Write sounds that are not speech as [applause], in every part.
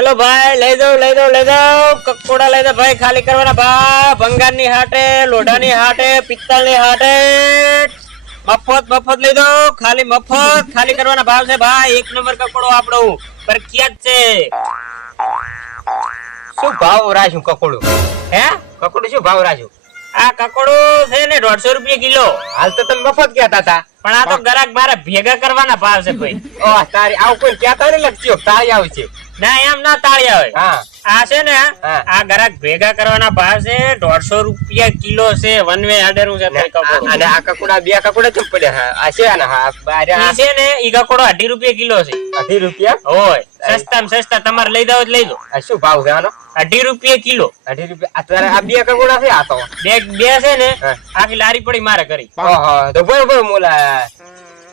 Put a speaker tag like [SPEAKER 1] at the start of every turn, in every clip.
[SPEAKER 1] ચલો ભાઈ, લઈ દઉં લઈ દઉં લઈ દઉં કકોડા લઈ દો ભાઈ, ખાલી કરવાના ભાઈ. ભંગારની હાટે, લોઢાની હાટે, પિત્તળની હાટે. મફત મફત લઈ દો ખાલી મફત, ખાલી કરવાના ભાવ છે ભાઈ. એક નંબર કકોડો આપણો. પ્રખ્યાત છે.
[SPEAKER 2] શું ભાવ રાખ્યું કકોડું?
[SPEAKER 1] હે?
[SPEAKER 2] કકોડું શું ભાવ રાખ્યું?
[SPEAKER 1] આ કકોડું છે ને દોઢસો રૂપિયા કિલો.
[SPEAKER 2] હાલ તો તમે મફત કહેતા હતા.
[SPEAKER 1] પણ આ તો ગરાક મારે ભેગા કરવાના ભાવ છે ભાઈ. [laughs]
[SPEAKER 2] ઓહ તારી આવું કોઈ કહેતા નહીં લગતી તારી આવે છે.
[SPEAKER 1] ના એમ ના તાળી આવે.
[SPEAKER 2] હા.
[SPEAKER 1] આ છે ને આ ગરાક ભેગા કરવાના ભાવ છે દોઢસો રૂપિયા કિલો છે વન વે હાડેરું છે
[SPEAKER 2] અને આ- કકુડા બે કકુડા ચૂપ પડ્યા? આ છે ને હા.
[SPEAKER 1] છે ને ઈ કકુડો અઢી રૂપિયા કિલો છે.
[SPEAKER 2] અઢી રૂપિયા?
[SPEAKER 1] હોય. સસ્તામાં સસ્તા તમારે લઈ દો લઈ દો
[SPEAKER 2] શું ભાવ છે આનો?
[SPEAKER 1] અઢી રૂપિયા કિલો.
[SPEAKER 2] અઢી રૂપિયા. અત્યારે આ બે કકોડા છે આ તો?
[SPEAKER 1] બે બે છે ને આખી લારી પડી મારે કરી
[SPEAKER 2] તો બરોબર મોલા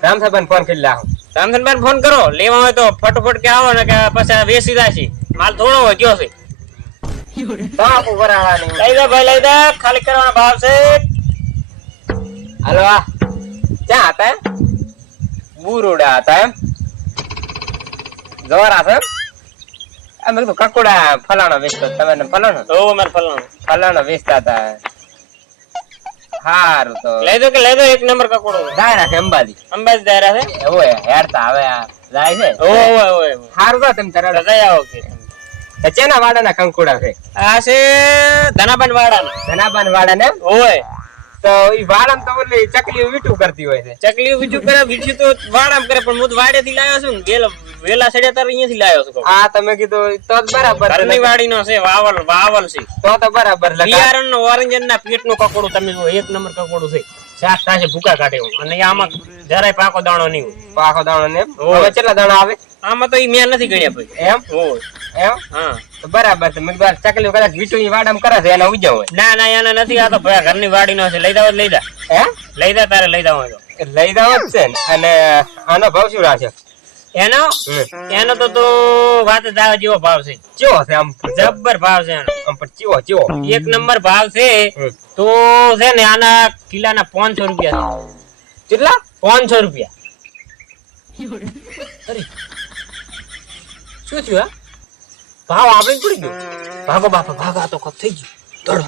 [SPEAKER 2] રામસાહેબ ફોન કરી લાવો.
[SPEAKER 1] સાહેબ ફોન કરો. લેવા હોય તો ફટોફટ કે આવો ને કે પછી વેચી જાશે માલ થોડો હોય ગયો છે.
[SPEAKER 2] બાપુ
[SPEAKER 1] લઈ દો ભાઈ લઈ દો ખાલી કરવાનો ભાવ છે.
[SPEAKER 2] હાલો આ. ક્યાં હતા બુરોડા હતા એમ? જવારા છે એમ? તો કકોડા ફલાણો વેચતો તમે ફલાણો?
[SPEAKER 1] ઓ મારે ફલાણો.
[SPEAKER 2] ફલાણો વેચતા હતા. હારું તો.
[SPEAKER 1] લઈ દો કે લઈ દો એક નંબર કકોડો.
[SPEAKER 2] દાયરા છે અંબાજી.
[SPEAKER 1] અંબાજી દાયરા છે?
[SPEAKER 2] એવો હેરતા હવે આ જાય છે.
[SPEAKER 1] ઓય ઓય ઓય
[SPEAKER 2] હારું તો તમે તરત
[SPEAKER 1] લઈ આવો કે
[SPEAKER 2] ચેના વાડાના કંકુડા છે?
[SPEAKER 1] આ છે ધનાબન વાળાના
[SPEAKER 2] ધનાબાન વાડા ને
[SPEAKER 1] ઓય
[SPEAKER 2] તો ઈ વાડામાં તો ઓલી ચકલી વીટું કરતી હોય છે.
[SPEAKER 1] ચકલી બીજું કરે બીજું તો વાડામ કરે પણ હું તો વાડેથી લાવ્યો છું ને વેલા વેલા સડ્યા તાર અહીંયાથી લાવ્યો છું
[SPEAKER 2] આ તમે કીધું તો બરાબર.
[SPEAKER 1] ઘરની વાડીનો છે વાવલ વાવલ છે.
[SPEAKER 2] તો તો બરાબર
[SPEAKER 1] બિયારણ નો ઓરેન્જન ના પેટનું કકોડું તમે જો એક નંબર કકોડું છે. શાક થશે ભૂકા કાઢે. અને આમાં જરાય પાકો દાણો નહીં
[SPEAKER 2] પાકો દાણો ને હવે કેટલા દાણા આવે?
[SPEAKER 1] આમાં તો ઈ મેં નથી ગણ્યા ભાઈ.
[SPEAKER 2] એમ?
[SPEAKER 1] હોય.
[SPEAKER 2] એમ?
[SPEAKER 1] હા.
[SPEAKER 2] તો બરાબર છે. કીધું ચકલી કદાચ વીટું ઈ વાડામ કરે છે એને ઉજવ
[SPEAKER 1] ના ના એના નથી આ તો ભાઈ ઘરની વાડીનો છે. લઈ જાવ લઈ જા.
[SPEAKER 2] હે
[SPEAKER 1] લઈ જા તારે લઈ જાવ
[SPEAKER 2] લઈ જાવ જ છે અને આનો ભાવ શું રાખે?
[SPEAKER 1] એનો? એનો તો તો વાત જ આવે જેવો ભાવ છે.
[SPEAKER 2] ચેવો છે આમ.
[SPEAKER 1] જબ્બર ભાવ છે એનો.
[SPEAKER 2] આમ પણ ચેવો ચેવો
[SPEAKER 1] એક નંબર ભાવ છે. તો છે ને આના કિલાના પાંચસો રૂપિયા છે.
[SPEAKER 2] કેટલા?
[SPEAKER 1] પાંચસો રૂપિયા.
[SPEAKER 2] શું થયું હા?
[SPEAKER 1] ભાવ આપણે પડી ગયો? ભાગો બાપા ભાગો આ તો કપ થઈ ગયું.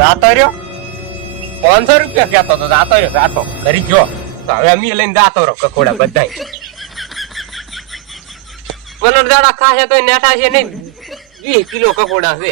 [SPEAKER 2] રાતો રહ્યો? પાંચસો રૂપિયા કહેતો તો રાતો રહ્યો. રાતો. કરી ગયો. તો હવે લઈને જાતો રહ્યો કકોડા બધા પંદર દાડા ખાશે તો નેઠા છે નહીં. વીસ કિલો કકોડા છે.